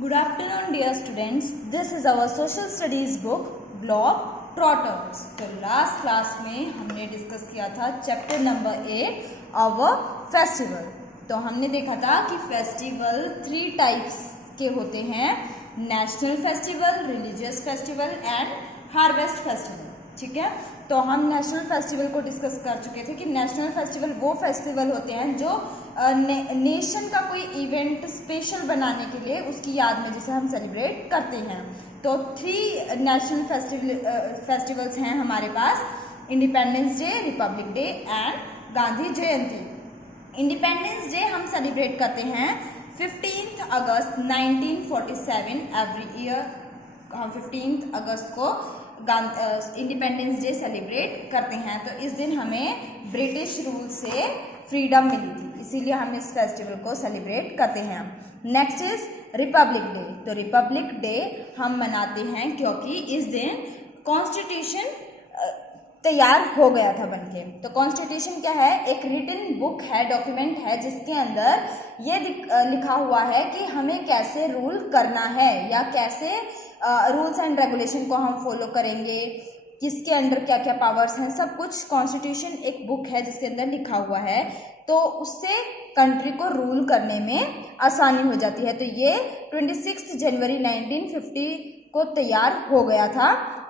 Good afternoon, dear students. This is our social studies book, Block Trotters. तो last class में हमने discuss किया था चैप्टर नंबर 8, आवर फेस्टिवल. तो हमने देखा था कि फेस्टिवल 3 टाइप्स के होते हैं: national festival, religious festival and harvest festival. ठीक है, तो हम नेशनल फेस्टिवल को डिस्कस कर चुके थे कि नेशनल फेस्टिवल वो फेस्टिवल होते हैं जो नेशन का कोई इवेंट स्पेशल बनाने के लिए उसकी याद में जिसे हम सेलिब्रेट करते हैं. तो 3 नेशनल फेस्टिवल्स हैं हमारे पास: Independence Day, Republic Day and Gandhi Jayanti. Independence Day हम सेलिब्रेट करते हैं 15 अगस्त 1947 एवरी ईयर. हम 15 अगस्त को इंडिपेंडेंस डे सेलिब्रेट करते हैं. तो इस दिन हमें ब्रिटिश रूल से फ्रीडम मिली थी, इसीलिए हम इस फेस्टिवल को सेलिब्रेट करते हैं. Next is Republic day. तो रिपब्लिक डे हम मनाते हैं क्योंकि इस दिन कॉन्स्टिट्यूशन तैयार हो गया था बनके. तो कॉन्स्टिट्यूशन क्या है? एक रिटन बुक है, डॉक्यूमेंट है, जिसके अंदर ये लिखा हुआ है कि हमें कैसे रूल करना है या कैसे रूल्स एंड रेगुलेशन को हम फॉलो करेंगे, किसके अंडर क्या क्या पावर्स हैं, सब कुछ. कॉन्स्टिट्यूशन एक बुक है जिसके अंदर लिखा हुआ है, तो उससे कंट्री को रूल करने में आसानी हो जाती है. तो ये 26 जनवरी 1950 को तैयार हो गया था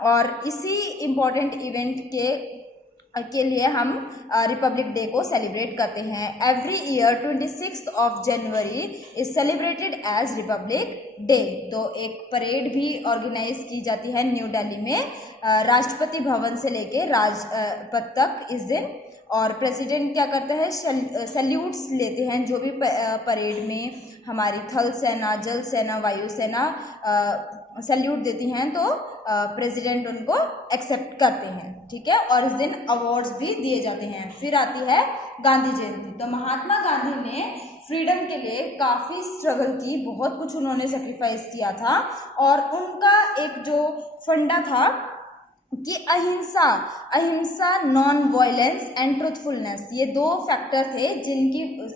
और इसी इम्पोर्टेंट इवेंट के लिए हम रिपब्लिक डे को सेलिब्रेट करते हैं. Every year 26 of January is celebrated as republic day. तो एक परेड भी ऑर्गेनाइज की जाती है न्यू दिल्ली में, राष्ट्रपति भवन से लेके राजपथ तक इस दिन. और प्रेसिडेंट क्या करते हैं? सैल्यूट्स लेते हैं. जो भी परेड में हमारी थल सेना, जल सेना, वायु सेना सैल्यूट देती हैं तो प्रेसिडेंट उनको एक्सेप्ट करते हैं. ठीक है, और इस दिन अवार्ड्स भी दिए जाते हैं. फिर आती है गांधी जयंती. तो महात्मा गांधी ने फ्रीडम के लिए काफ़ी स्ट्रगल की, बहुत कुछ उन्होंने सेक्रीफाइस किया था. और उनका एक जो फंडा था कि अहिंसा, नॉन वायलेंस एंड ट्रुथफुलनेस, ये 2 फैक्टर थे जिनकी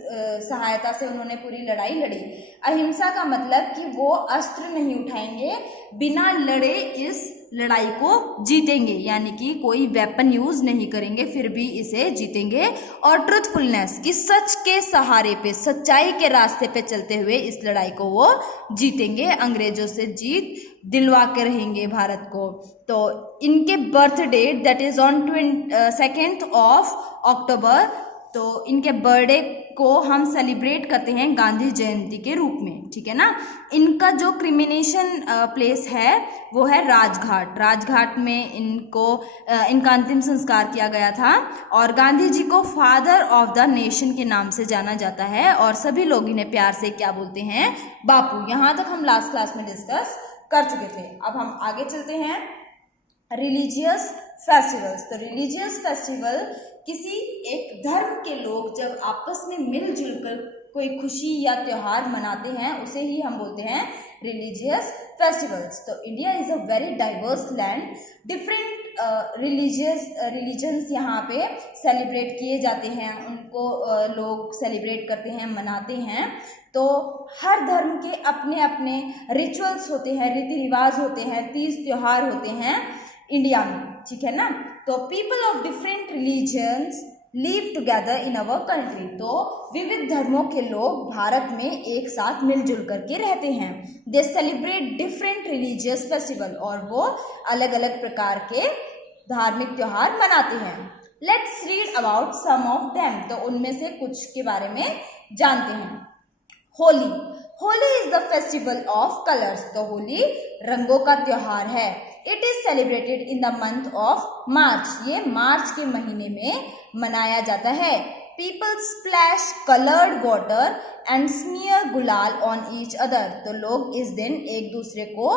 सहायता से उन्होंने पूरी लड़ाई लड़ी. अहिंसा का मतलब कि वो अस्त्र नहीं उठाएंगे, बिना लड़े इस लड़ाई को जीतेंगे, यानी कि कोई वेपन यूज नहीं करेंगे फिर भी इसे जीतेंगे. और ट्रुथफुलनेस कि सच के सहारे पे, सच्चाई के रास्ते पे चलते हुए इस लड़ाई को वो जीतेंगे, अंग्रेजों से जीत दिलवा के रहेंगे भारत को. तो इनके birth date that is on 2 October. तो इनके बर्थडे को हम सेलिब्रेट करते हैं गांधी जयंती के रूप में. ठीक है ना. इनका जो क्रिमिनेशन प्लेस है वो है राजघाट. राजघाट में इनका अंतिम संस्कार किया गया था. और गांधी जी को फादर ऑफ द नेशन के नाम से जाना जाता है और सभी लोग इन्हें प्यार से क्या बोलते हैं? बापू. यहाँ तक हम लास्ट क्लास में डिस्कस कर चुके थे. अब हम आगे चलते हैं रिलीजियस फेस्टिवल्स. तो रिलीजियस फेस्टिवल किसी एक धर्म के लोग जब आपस में मिलजुल कर कोई खुशी या त्यौहार मनाते हैं उसे ही हम बोलते हैं रिलीजियस फेस्टिवल्स. तो India is a very diverse land. Different religions यहाँ पे सेलिब्रेट किए जाते हैं, उनको लोग सेलिब्रेट करते हैं, मनाते हैं. तो हर धर्म के अपने अपने रिचुअल्स होते हैं, रीति रिवाज होते हैं, तीज त्योहार होते हैं इंडिया में. ठीक है ना. तो people of different religions live together in our country. तो विविध धर्मों के लोग भारत में एक साथ मिलजुल करके रहते हैं. दे सेलिब्रेट डिफरेंट रिलीजियस फेस्टिवल. और वो अलग अलग प्रकार के धार्मिक त्योहार मनाते हैं. Let's read about some of them. तो उनमें से कुछ के बारे में जानते हैं. Holi. Holi is the festival of colours. तो होली रंगों का त्योहार है. It is celebrated in the month of March. ये मार्च के महीने में मनाया जाता है. People splash coloured water and smear gulal on each other. तो लोग इस दिन एक दूसरे को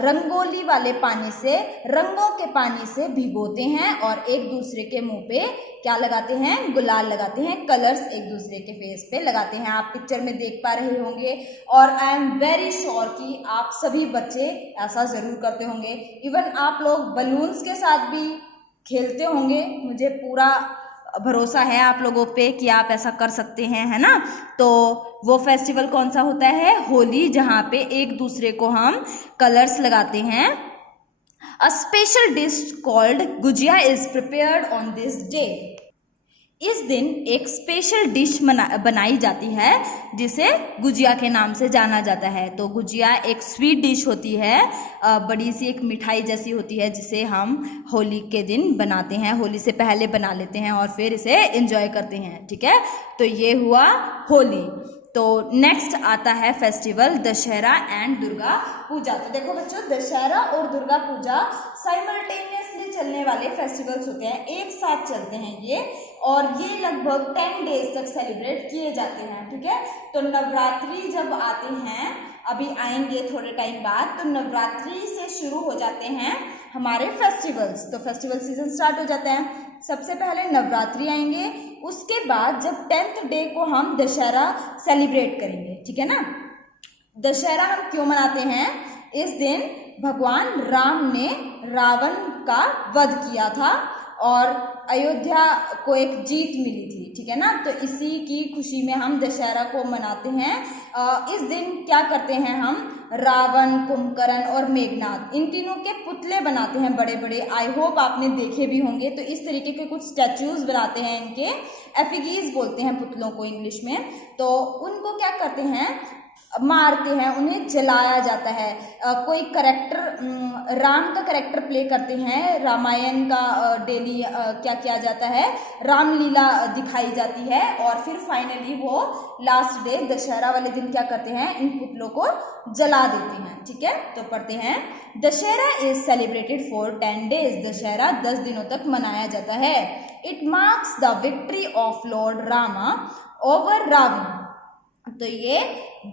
रंगोली वाले पानी से, रंगों के पानी से भिगोते हैं और एक दूसरे के मुंह पे क्या लगाते हैं? गुलाल लगाते हैं. कलर्स एक दूसरे के फेस पे लगाते हैं. आप पिक्चर में देख पा रहे होंगे और आई एम वेरी श्योर कि आप सभी बच्चे ऐसा ज़रूर करते होंगे. इवन आप लोग बलून्स के साथ भी खेलते होंगे, मुझे पूरा भरोसा है आप लोगों पे कि आप ऐसा कर सकते हैं, है ना। तो वो फेस्टिवल कौन सा होता है? होली, जहाँ पे एक दूसरे को हम कलर्स लगाते हैं। A special dish called gujiya is prepared on this day. इस दिन एक स्पेशल डिश बनाई जाती है जिसे गुजिया के नाम से जाना जाता है। तो गुजिया एक स्वीट डिश होती है, बड़ी सी एक मिठाई जैसी होती है, जिसे हम होली के दिन बनाते हैं, होली से पहले बना लेते हैं और फिर इसे एंजॉय करते हैं, ठीक है। तो ये हुआ होली। तो नेक्स्ट आता है फेस्टिवल दशहरा एंड दुर्गा पूजा। तो देखो बच्चों, दशहरा और दुर्गा पूजा साइमल्टेनियसली चलने वाले फेस्टिवल्स होते हैं, एक साथ चलते हैं ये, और ये लगभग 10 डेज तक सेलिब्रेट किए जाते हैं, ठीक है। तो नवरात्रि जब आते हैं, अभी आएंगे थोड़े टाइम बाद, तो नवरात्रि से शुरू हो जाते हैं हमारे फेस्टिवल्स। तो फेस्टिवल सीजन स्टार्ट हो जाता है। सबसे पहले नवरात्रि आएंगे, उसके बाद जब 10th डे को हम दशहरा सेलिब्रेट करेंगे, ठीक है ना। दशहरा हम क्यों मनाते हैं? इस दिन भगवान राम ने रावण का वध किया था और अयोध्या को एक जीत मिली थी, ठीक है ना। तो इसी की खुशी में हम दशहरा को मनाते हैं। इस दिन क्या करते हैं हम? रावण, कुंभकर्ण और मेघनाथ, इन तीनों के पुतले बनाते हैं बड़े बड़े। आई होप आपने देखे भी होंगे। तो इस तरीके के कुछ स्टैचूज बनाते हैं, इनके एफिगीज बोलते हैं पुतलों को इंग्लिश में। तो उनको क्या करते हैं? मारते हैं, उन्हें जलाया जाता है। कोई करेक्टर, राम का करेक्टर प्ले करते हैं, रामायण का डेली क्या किया जाता है? रामलीला दिखाई जाती है, और फिर फाइनली वो लास्ट डे दशहरा वाले दिन क्या करते हैं? इन पुतलों को जला देते हैं, ठीक है। तो पढ़ते हैं, Dussehra is celebrated for 10 days. Dussehra 10 दिनों तक मनाया जाता है। It marks the victory of lord Rama over Ravana. तो ये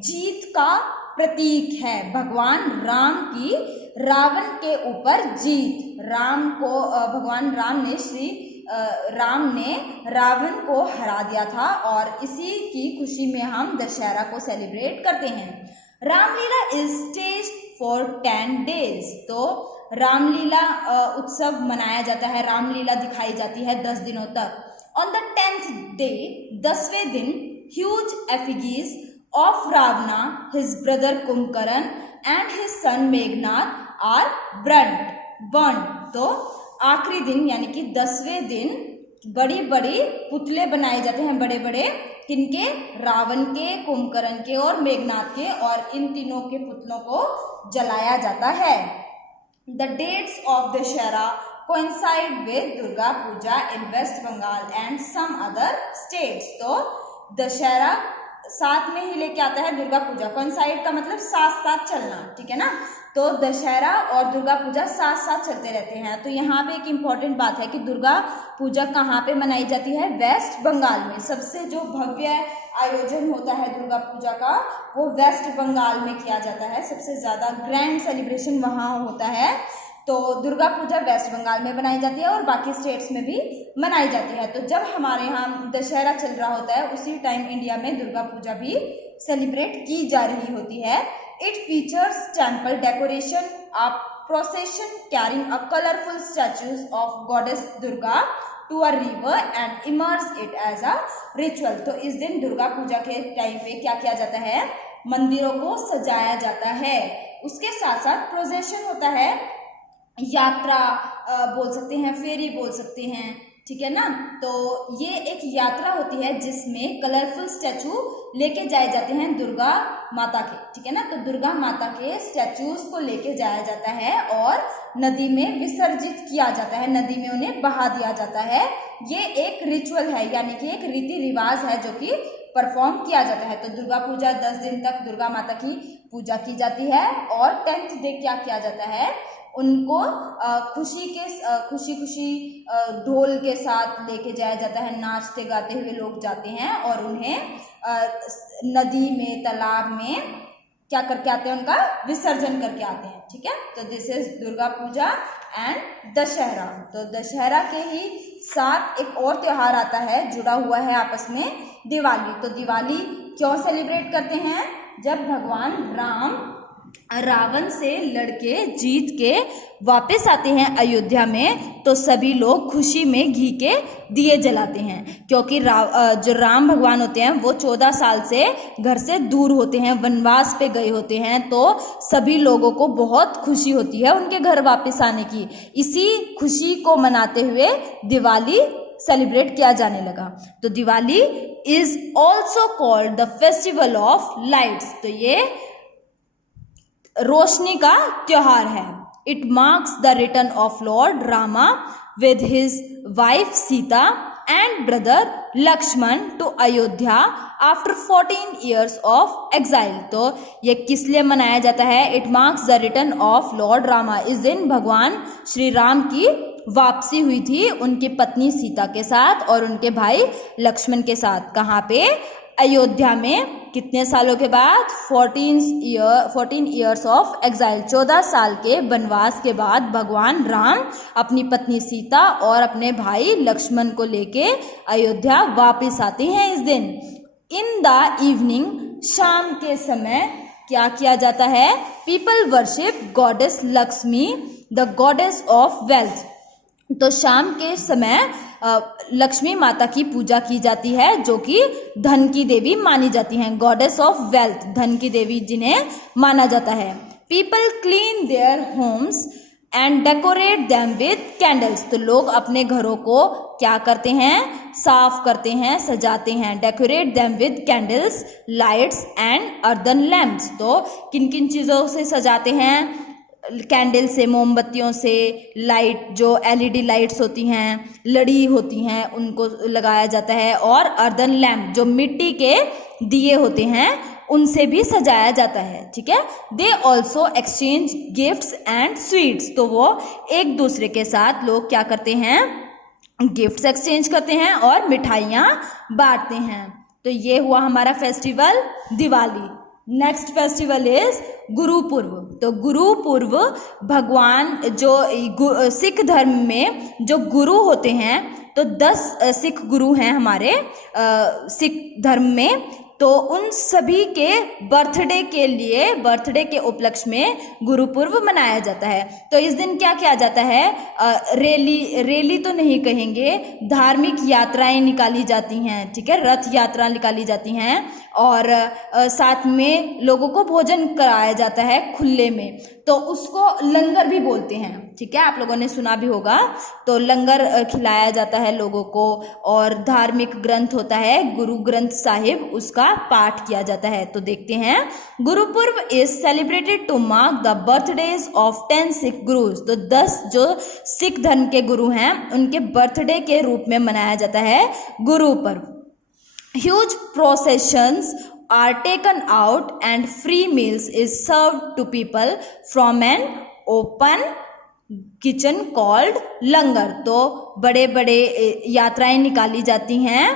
जीत का प्रतीक है, भगवान राम की रावण के ऊपर जीत। राम को भगवान राम ने रावण को हरा दिया था, और इसी की खुशी में हम दशहरा को सेलिब्रेट करते हैं। Ramlila is stage for 10 days. तो रामलीला उत्सव मनाया जाता है, रामलीला दिखाई जाती है 10 दिनों तक। ऑन द 10th डे, 10वें दिन, huge effigies of Ravana, his brother Kumbhakarna and his son Meghnad are burned. तो आखिरी दिन यानी कि 10वें दिन बड़ी बड़ी पुतले बनाए जाते हैं, बड़े बड़े, किनके? रावण के, कुंभकर्ण के और मेघनाद के, और इन तीनों के पुतलों को जलाया जाता है। The dates of Dashera coincide with Durga Puja in West Bengal and some other states. तो दशहरा साथ में ही लेके आता है दुर्गा पूजा। कोइंसाइड का मतलब साथ साथ चलना, ठीक है ना। तो दशहरा और दुर्गा पूजा साथ साथ चलते रहते हैं। तो यहाँ पे एक इम्पॉर्टेंट बात है कि दुर्गा पूजा कहाँ पे मनाई जाती है? वेस्ट बंगाल में। सबसे जो भव्य आयोजन होता है दुर्गा पूजा का, वो वेस्ट बंगाल में किया जाता है। सबसे ज़्यादा ग्रैंड सेलिब्रेशन वहाँ होता है। तो दुर्गा पूजा वेस्ट बंगाल में बनाई जाती है और बाकी स्टेट्स में भी मनाई जाती है। तो जब हमारे यहाँ दशहरा चल रहा होता है, उसी टाइम इंडिया में दुर्गा पूजा भी सेलिब्रेट की जा रही होती है। It features temple decoration, a procession carrying a colourful statues of goddess Durga to a river and immerse it as a ritual. तो इस दिन दुर्गा पूजा के टाइम पे क्या किया जाता है? मंदिरों को सजाया जाता है। उसके साथ साथ प्रोसेशन होता है, यात्रा बोल सकते हैं, फेरी बोल सकते हैं, ठीक है ना। तो ये एक यात्रा होती है जिसमें कलरफुल स्टैचू लेके जाए जाते हैं दुर्गा माता के, ठीक है ना। तो दुर्गा माता के स्टैचूज को लेके जाया जाता है और नदी में विसर्जित किया जाता है, नदी में उन्हें बहा दिया जाता है। ये एक रिचुअल है, यानी कि एक रीति रिवाज है जो कि परफॉर्म किया जाता है। तो दुर्गा पूजा 10 दिन तक दुर्गा माता की पूजा की जाती है, और 10th डे क्या किया जाता है? उनको खुशी ढोल के साथ लेके जाया जाता है, नाचते गाते हुए लोग जाते हैं और उन्हें नदी में, तालाब में क्या करके आते हैं? उनका विसर्जन करके आते हैं, ठीक है। तो this is Durga Puja and Dussehra. तो दशहरा के ही साथ एक और त्योहार आता है, जुड़ा हुआ है आपस में, दिवाली। तो दिवाली क्यों सेलिब्रेट करते हैं? जब भगवान राम रावण से लड़के जीत के वापस आते हैं अयोध्या में, तो सभी लोग खुशी में घी के दिए जलाते हैं, क्योंकि जो राम भगवान होते हैं वो 14 साल से घर से दूर होते हैं, वनवास पे गए होते हैं, तो सभी लोगों को बहुत खुशी होती है उनके घर वापस आने की। इसी खुशी को मनाते हुए दिवाली सेलिब्रेट किया जाने लगा। तो Diwali is also called the festival of lights. तो ये रोशनी का त्योहार है। It marks the return of lord Rama with his wife Sita and brother Lakshman to Ayodhya after 14 years of exile. तो ये किस लिए मनाया जाता है? It marks the return of lord Rama. इस दिन भगवान श्री राम की वापसी हुई थी उनकी पत्नी सीता के साथ और उनके भाई लक्ष्मण के साथ। कहाँ पे? अयोध्या में। कितने सालों के बाद? 14 years ऑफ एग्जाइल। 14 साल के वनवास के बाद भगवान राम अपनी पत्नी सीता और अपने भाई लक्ष्मण को लेके अयोध्या वापस आते हैं इस दिन। इन द इवनिंग, शाम के समय क्या किया जाता है? People worship goddess Lakshmi, the goddess of wealth. तो शाम के समय लक्ष्मी माता की पूजा की जाती है, जो कि धन की देवी मानी जाती हैं, गॉडेस ऑफ वेल्थ, धन की देवी जिन्हें माना जाता है। People clean their homes and decorate them with candles. तो लोग अपने घरों को क्या करते हैं? साफ करते हैं, सजाते हैं। Decorate them with candles, lights and earthen lamps. तो किन किन चीज़ों से सजाते हैं? कैंडल से, मोमबत्तियों से, लाइट जो LED लाइट्स होती हैं, लड़ी होती हैं, उनको लगाया जाता है, और अर्दन लैम्प जो मिट्टी के दिए होते हैं उनसे भी सजाया जाता है। ठीक है। They also exchange gifts and sweets. तो वो एक दूसरे के साथ लोग क्या करते हैं? गिफ्ट्स एक्सचेंज करते हैं और मिठाइयाँ बांटते हैं। तो ये हुआ हमारा festival Diwali. Next festival is Gurpurab. तो गुरुपुर्व भगवान जो सिख धर्म में जो गुरु होते हैं, तो 10 सिख गुरु हैं हमारे सिख धर्म में। तो उन सभी के बर्थडे के लिए, बर्थडे के उपलक्ष्य में गुरुपुर्व मनाया जाता है। तो इस दिन क्या किया जाता है? रैली तो नहीं कहेंगे, धार्मिक यात्राएं निकाली जाती हैं। ठीक है, रथ यात्रा निकाली जाती हैं और साथ में लोगों को भोजन कराया जाता है खुले में, तो उसको लंगर भी बोलते हैं। ठीक है, आप लोगों ने सुना भी होगा। तो लंगर खिलाया जाता है लोगों को, और धार्मिक ग्रंथ होता है गुरु ग्रंथ साहिब, उसका पाठ किया जाता है। तो देखते हैं, Gurpurab is celebrated to mark the birthdays of 10 Sikh gurus. तो 10 जो सिख धर्म के गुरु हैं उनके बर्थडे के रूप में मनाया जाता है Gurpurab. Huge processions are taken out and free meals is served to people from an open kitchen called लंगर। तो बड़े बड़े यात्राएं निकाली जाती हैं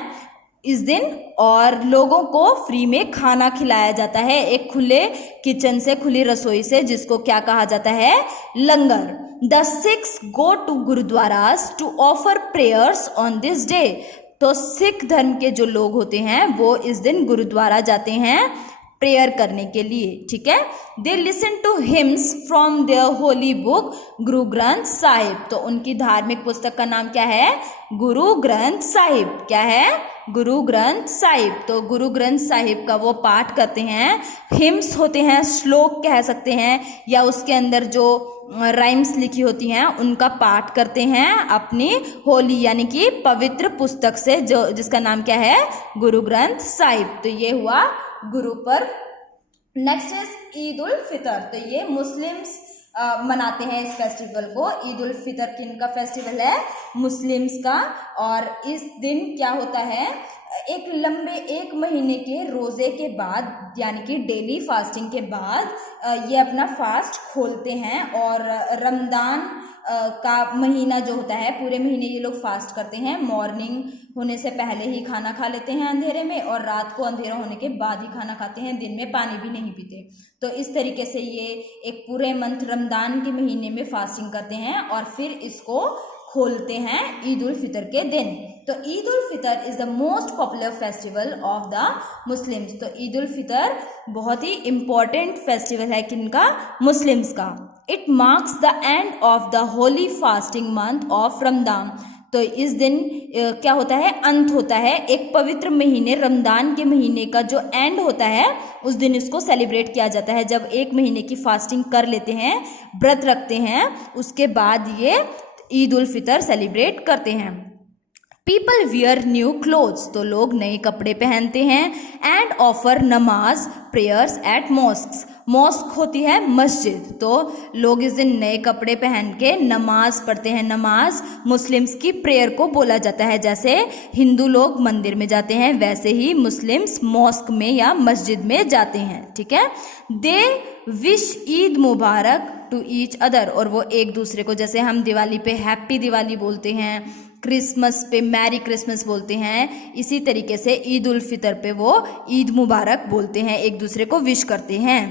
इस दिन और लोगों को फ्री में खाना खिलाया जाता है एक खुले किचन से, खुली रसोई से, जिसको क्या कहा जाता है? लंगर। The Sikhs go to गुरुद्वारास to offer prayers on this day। तो सिख धर्म के जो लोग होते हैं वो इस दिन गुरुद्वारा जाते हैं प्रेयर करने के लिए। ठीक है। They listen to hymns from their holy book Guru Granth Sahib. तो उनकी धार्मिक पुस्तक का नाम क्या है? गुरु ग्रंथ साहिब। क्या है? गुरु ग्रंथ साहिब। तो गुरु ग्रंथ साहिब का वो पाठ करते हैं। हिम्स होते हैं, श्लोक कह सकते हैं, या उसके अंदर जो राइम्स लिखी होती हैं उनका पाठ करते हैं अपनी होली यानी कि पवित्र पुस्तक से, जो जिसका नाम क्या है? गुरु ग्रंथ साहिब। तो ये हुआ गुरु पर्व। Next is Eid ul Fitr. तो ये मुस्लिम्स मनाते हैं इस फेस्टिवल को। ईद उल फितर किनका फेस्टिवल है? मुस्लिम्स का। और इस दिन क्या होता है? एक लंबे 1 महीने के रोज़े के बाद, यानी कि डेली फास्टिंग के बाद ये अपना फास्ट खोलते हैं, और रमज़ान का महीना जो होता है, पूरे महीने ये लोग फास्ट करते हैं। मॉर्निंग होने से पहले ही खाना खा लेते हैं अंधेरे में, और रात को अंधेरा होने के बाद ही खाना खाते हैं। दिन में पानी भी नहीं पीते। तो इस तरीके से ये एक पूरे मंथ रमज़ान के महीने में फास्टिंग करते हैं, और फिर इसको खोलते हैं ईद उल फितर के दिन। तो Eid ul Fitr is the most popular festival of the Muslims. तो ईद उल फितर बहुत ही इम्पॉर्टेंट फेस्टिवल है किनका? मुस्लिम्स का। It marks the end of the Holi fasting month of Ramadan. तो इस दिन क्या होता है? अंत होता है एक पवित्र महीने रमदान के महीने का जो एंड होता है, उस दिन इसको सेलिब्रेट किया जाता है। जब एक महीने की फास्टिंग कर लेते हैं, व्रत रखते हैं, उसके बाद ये ईद उल फितर सेलिब्रेट करते हैं। People wear new clothes. तो लोग नए कपड़े पहनते हैं। एंड ऑफर नमाज प्रेयर्स एट मॉस्क्स। मॉस्क होती है मस्जिद। तो लोग इस दिन नए कपड़े पहन के नमाज पढ़ते हैं। नमाज मुस्लिम्स की प्रेयर को बोला जाता है। जैसे हिंदू लोग मंदिर में जाते हैं, वैसे ही मुस्लिम्स मॉस्क में या मस्जिद में जाते हैं। ठीक है। They wish Eid Mubarak to each other. और वो एक दूसरे को, जैसे हम दिवाली पे हैप्पी दिवाली बोलते हैं, क्रिसमस पे मैरी क्रिसमस बोलते हैं, इसी तरीके से ईद उल फितर पे वो ईद मुबारक बोलते हैं, एक दूसरे को विश करते हैं।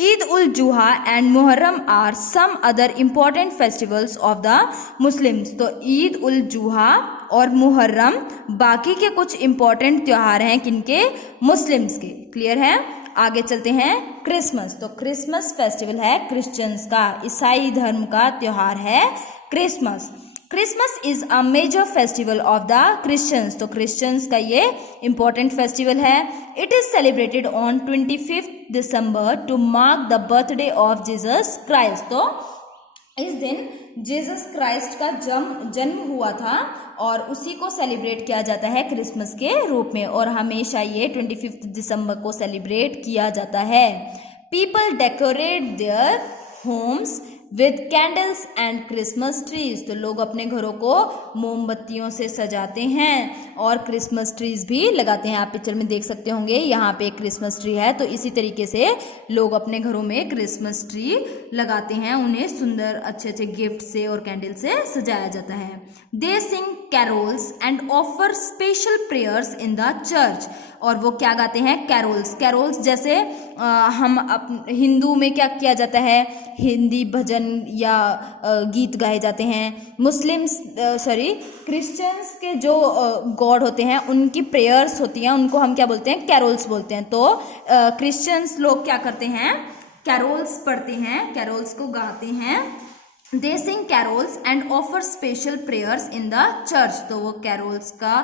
Eid ul Zuha and Muharram are some other important festivals of the Muslims. तो ईद उल जुहा और मुहर्रम बाकी के कुछ इम्पॉर्टेंट त्योहार हैं किनके? मुस्लिम्स के। क्लियर है? आगे चलते हैं। क्रिसमस। तो क्रिसमस फेस्टिवल है क्रिश्चियंस का, ईसाई धर्म का त्योहार है Christmas. Christmas is a major festival of the Christians. तो क्रिश्चियंस का ये इंपॉर्टेंट फेस्टिवल है। It is celebrated on 25 December to mark the birthday of Jesus Christ. तो इस दिन जीसस क्राइस्ट का जन्म हुआ था और उसी को सेलिब्रेट किया जाता है क्रिसमस के रूप में, और हमेशा ये 25 दिसंबर को सेलिब्रेट किया जाता है। People decorate their homes with candles and Christmas trees. तो लोग अपने घरों को मोमबत्तियों से सजाते हैं और क्रिसमस ट्रीज भी लगाते हैं। आप पिक्चर में देख सकते होंगे, यहाँ पे एक क्रिसमस ट्री है। तो इसी तरीके से लोग अपने घरों में क्रिसमस ट्री लगाते हैं, उन्हें सुंदर अच्छे अच्छे गिफ्ट से और कैंडल से सजाया जाता है। They sing carols and offer special prayers in the church. और वो क्या गाते हैं? कैरोल्स। कैरोल्स जैसे हम हिंदू में क्या किया जाता है? हिंदी भजन या गीत गाए जाते हैं। क्रिश्चियंस के जो गॉड होते हैं उनकी प्रेयर्स होती हैं, उनको हम क्या बोलते हैं? कैरोल्स बोलते हैं। तो क्रिश्चियंस लोग क्या करते हैं? कैरोल्स पढ़ते हैं, कैरोल्स को गाते हैं। They sing carols and offer special prayers in the church. तो वो कैरोल्स का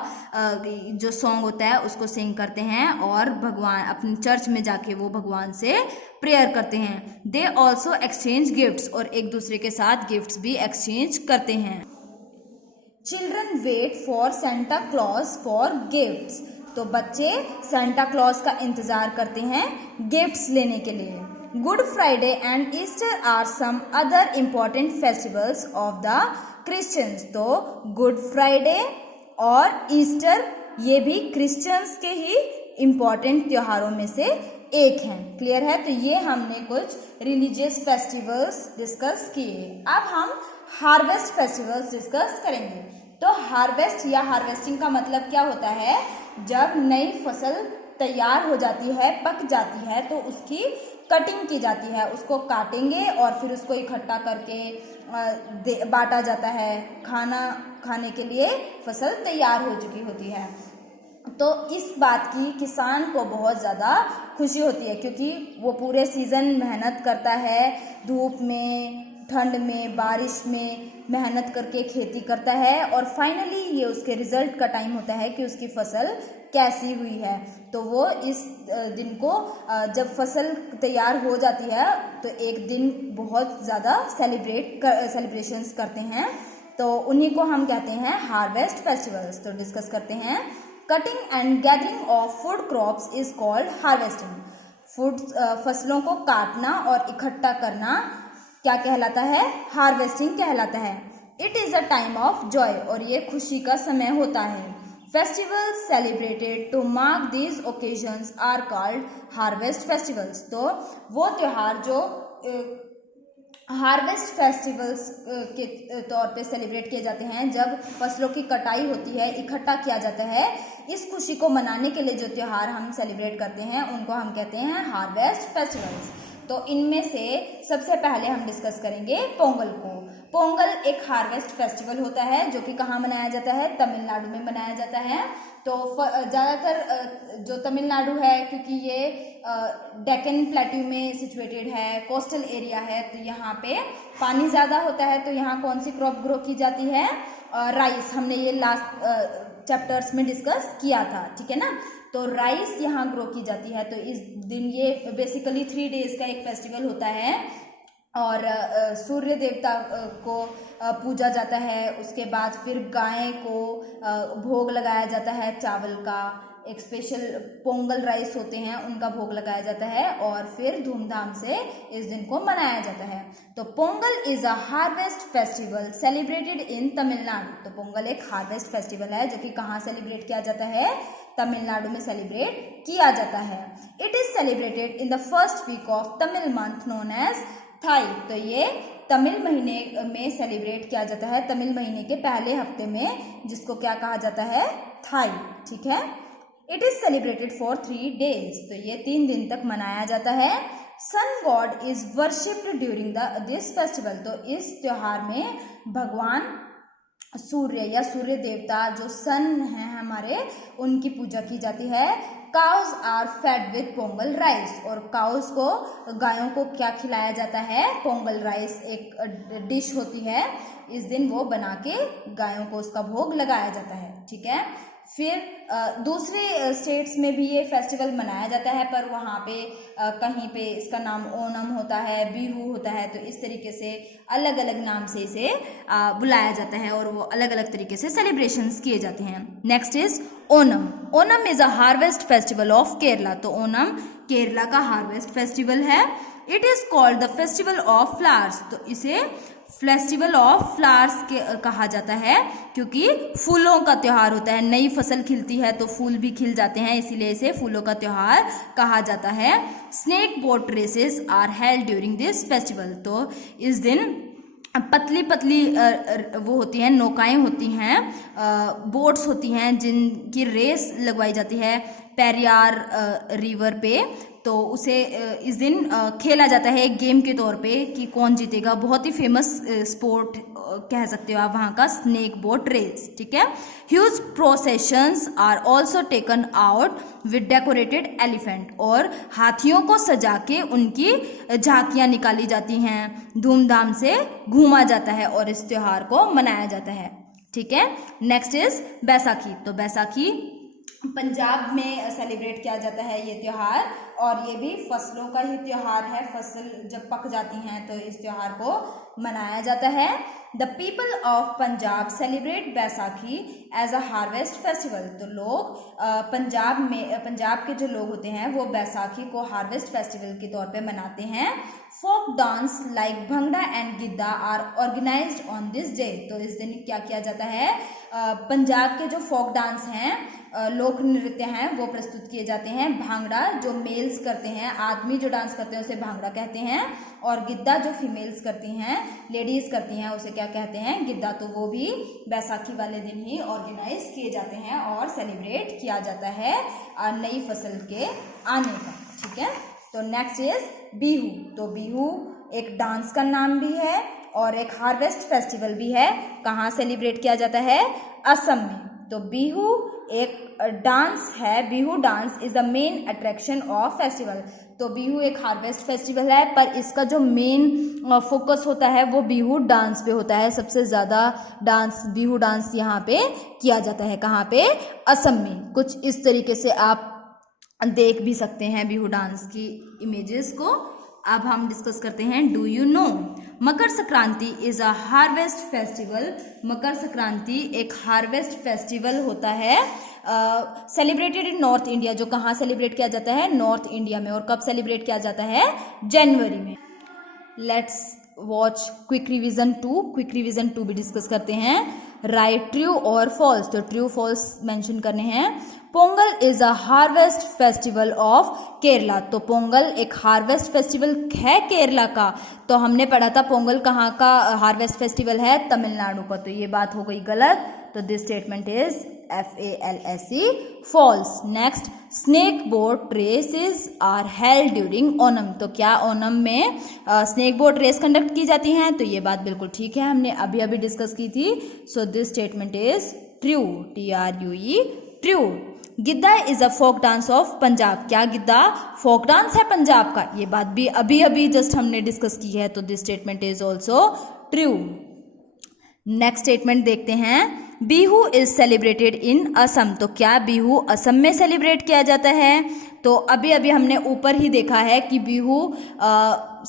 जो सॉन्ग होता है उसको सिंग करते हैं और भगवान अपने चर्च में जाके वो भगवान से प्रेयर करते हैं। They also exchange gifts. और एक दूसरे के साथ गिफ्ट्स भी एक्सचेंज करते हैं। Children wait for Santa Claus for gifts. तो बच्चे सेंटा क्लॉज का इंतजार करते हैं गिफ्ट्स लेने के लिए। Good Friday and Easter are some other important festivals of the Christians. तो गुड फ्राइडे और ईस्टर ये भी क्रिश्चियंस के ही इम्पॉर्टेंट त्योहारों में से एक हैं। क्लियर है? तो ये हमने कुछ रिलीजियस फेस्टिवल्स डिस्कस किए। अब हम हार्वेस्ट फेस्टिवल्स डिस्कस करेंगे। तो हार्वेस्ट या हार्वेस्टिंग का मतलब क्या होता है? जब नई फसल तैयार हो जाती है, पक जाती है, तो उसकी कटिंग की जाती है। उसको काटेंगे और फिर उसको इकट्ठा करके बांटा जाता है। खाने के लिए फसल तैयार हो चुकी होती है। तो इस बात की किसान को बहुत ज़्यादा खुशी होती है, क्योंकि वो पूरे सीज़न मेहनत करता है, धूप में, ठंड में, बारिश में मेहनत करके खेती करता है, और फाइनली ये उसके रिजल्ट का टाइम होता है कि उसकी फसल कैसी हुई है। तो वो इस दिन को जब फसल तैयार हो जाती है तो एक दिन बहुत ज़्यादा सेलिब्रेशंस करते हैं। तो उन्हीं को हम कहते हैं हार्वेस्ट फेस्टिवल्स। तो डिस्कस करते हैं। Cutting and gathering of food crops is called harvesting. फसलों को काटना और इकट्ठा करना क्या कहलाता है? हार्वेस्टिंग कहलाता है। It is a time of joy. और ये खुशी का समय होता है। Festivals celebrated to mark these occasions are called harvest festivals. तो वो त्यौहार जो हार्वेस्ट फेस्टिवल्स के तौर पे सेलिब्रेट किए जाते हैं, जब फसलों की कटाई होती है, इकट्ठा किया जाता है, इस खुशी को मनाने के लिए जो त्यौहार हम सेलिब्रेट करते हैं उनको हम कहते हैं हार्वेस्ट फेस्टिवल्स। तो इनमें से सबसे पहले हम डिस्कस करेंगे पोंगल को। पोंगल एक हार्वेस्ट फेस्टिवल होता है जो कि कहाँ मनाया जाता है, तमिलनाडु में मनाया जाता है। तो ज़्यादातर जो तमिलनाडु है, क्योंकि ये डेक्कन प्लेट्यू में सिचुएटेड है, कोस्टल एरिया है, तो यहाँ पे पानी ज़्यादा होता है। तो यहाँ कौन सी क्रॉप ग्रो की जाती है, राइस। हमने ये लास्ट चैप्टर्स में डिस्कस किया था, ठीक है ना। तो राइस यहाँ ग्रो की जाती है। तो इस दिन ये बेसिकली 3 डेज का एक फेस्टिवल होता है और सूर्य देवता को पूजा जाता है। उसके बाद फिर गाय को भोग लगाया जाता है, चावल का एक स्पेशल पोंगल राइस होते हैं उनका भोग लगाया जाता है और फिर धूमधाम से इस दिन को मनाया जाता है। तो Pongal is a harvest festival celebrated in Tamil Nadu. तो पोंगल एक हार्वेस्ट फेस्टिवल है जो कि कहाँ सेलिब्रेट किया जाता है, तमिलनाडु में सेलिब्रेट किया जाता है। It is celebrated in the first week of Tamil month known as Thai. तो ये तमिल महीने में सेलिब्रेट किया जाता है, तमिल महीने के पहले हफ्ते में, जिसको क्या कहा जाता है, थाई, ठीक है। It is celebrated for 3 days। तो ये 3 दिन तक मनाया जाता है। Sun god is worshipped during this festival. तो इस त्योहार में भगवान सूर्य या सूर्य देवता जो सन है हमारे, उनकी पूजा की जाती है। Cows are fed with Pongal rice. और काउज को, गायों को क्या खिलाया जाता है, पोंगल राइस एक डिश होती है। इस दिन वो बना के गायों को उसका भोग लगाया जाता है, ठीक है। फिर दूसरे स्टेट्स में भी ये फेस्टिवल मनाया जाता है, पर वहाँ पे कहीं पे इसका नाम ओणम होता है, बिहू होता है। तो इस तरीके से अलग अलग नाम से इसे बुलाया जाता है और वो अलग अलग तरीके से सेलिब्रेशंस किए जाते हैं। Next is Onam. Onam is a harvest festival of Kerala. तो ओणम केरला का हार्वेस्ट फेस्टिवल है। It is called the festival of flowers. तो इसे फेस्टिवल ऑफ फ्लावर्स कहा जाता है क्योंकि फूलों का त्यौहार होता है। नई फसल खिलती है तो फूल भी खिल जाते हैं, इसीलिए इसे फूलों का त्यौहार कहा जाता है। Snake boat races are held during this festival. तो इस दिन पतली पतली वो होती हैं, नौकाएं होती हैं, बोट्स होती हैं जिनकी रेस लगवाई जाती है पेरियार रिवर पे। तो उसे इस दिन खेला जाता है एक गेम के तौर पे कि कौन जीतेगा। बहुत ही फेमस स्पोर्ट कह सकते हो आप वहाँ का, स्नेक बोट रेस, ठीक है। Huge processions are also taken out with decorated elephant. और हाथियों को सजा के उनकी झांकियाँ निकाली जाती हैं, धूमधाम से घूमा जाता है और इस त्यौहार को मनाया जाता है, ठीक है। Next is Baisakhi. तो बैसाखी पंजाब में सेलिब्रेट किया जाता है ये त्यौहार, और ये भी फसलों का ही त्यौहार है। फसल जब पक जाती हैं तो इस त्यौहार को मनाया जाता है। The people of Punjab celebrate Baisakhi as a harvest festival. तो लोग पंजाब के जो लोग होते हैं वो बैसाखी को हार्वेस्ट फेस्टिवल के तौर पे मनाते हैं। Folk dance like bhangra and giddha are organised on this day. तो इस दिन क्या किया जाता है, पंजाब के जो फोक डांस हैं, लोक नृत्य हैं, वो प्रस्तुत किए जाते हैं। भांगड़ा जो मेल्स करते हैं, आदमी जो डांस करते हैं उसे भांगड़ा कहते हैं, और गिद्दा जो फीमेल्स करती हैं, लेडीज करती हैं, उसे क्या कहते हैं, गिद्दा। तो वो भी बैसाखी वाले दिन ही ऑर्गेनाइज किए जाते हैं और सेलिब्रेट किया जाता है नई फसल के आने का, ठीक है। तो नेक्स्ट इज बिहू। तो बिहू एक डांस का नाम भी है और एक हार्वेस्ट फेस्टिवल भी है। कहाँ सेलिब्रेट किया जाता है, असम में। तो बिहू एक डांस है, Bihu dance is the main attraction of festival. तो बिहू एक हार्वेस्ट फेस्टिवल है, पर इसका जो मेन फोकस होता है वो बिहू डांस पे होता है। सबसे ज़्यादा डांस, बिहू डांस यहाँ पे किया जाता है। कहाँ पे, असम में। कुछ इस तरीके से आप देख भी सकते हैं बिहू डांस की इमेजेस को। अब हम डिस्कस करते हैं, do you know Makar Sankranti is a harvest festival. Makar Sankranti एक हार्वेस्ट फेस्टिवल होता है, सेलिब्रेटेड इन नॉर्थ इंडिया। जो कहाँ सेलिब्रेट किया जाता है, नॉर्थ इंडिया में। और कब सेलिब्रेट किया जाता है, जनवरी में। Let's watch quick revision 2। Quick revision 2 भी डिस्कस करते हैं। राइट ट्रू और फॉल्स। तो ट्रू फॉल्स मेंशन करने हैं। Pongal is a harvest festival of Kerala. तो पोंगल एक हार्वेस्ट फेस्टिवल है केरला का। तो हमने पढ़ा था पोंगल कहाँ का हार्वेस्ट फेस्टिवल है, तमिलनाडु का। तो ये बात हो गई गलत। तो तो this statement is FALSE false. Next, snake boat races are held during Onam. तो क्या ओनम में स्नेक बोट रेस कंडक्ट की जाती हैं? तो ये बात बिल्कुल ठीक है, हमने अभी अभी डिस्कस की थी. So this statement is true, TRUE, true. Giddha is a folk dance of Punjab. क्या गिद्दा फोक डांस है पंजाब का? ये बात भी अभी अभी जस्ट हमने डिस्कस की है. तो this statement is also true. Next statement देखते हैं. बिहू इज सेलिब्रेटेड इन असम. तो क्या बिहू असम में सेलिब्रेट किया जाता है? तो अभी अभी हमने ऊपर ही देखा है कि बिहू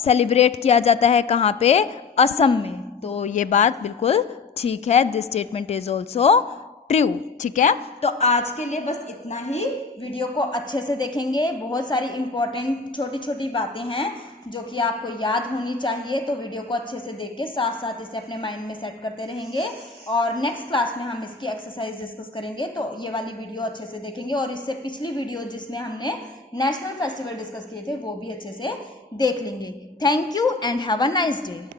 सेलिब्रेट किया जाता है कहाँ पे? असम में. तो ये बात बिल्कुल ठीक है. This statement is also true. ठीक है, तो आज के लिए बस इतना ही. वीडियो को अच्छे से देखेंगे. बहुत सारी इंपॉर्टेंट छोटी छोटी बातें हैं जो कि आपको याद होनी चाहिए. तो वीडियो को अच्छे से देख के साथ साथ इसे अपने माइंड में सेट करते रहेंगे. और नेक्स्ट क्लास में हम इसकी एक्सरसाइज डिस्कस करेंगे. तो ये वाली वीडियो अच्छे से देखेंगे और इससे पिछली वीडियो जिसमें हमने नेशनल फेस्टिवल डिस्कस किए थे वो भी अच्छे से देख लेंगे. Thank you and have a nice day.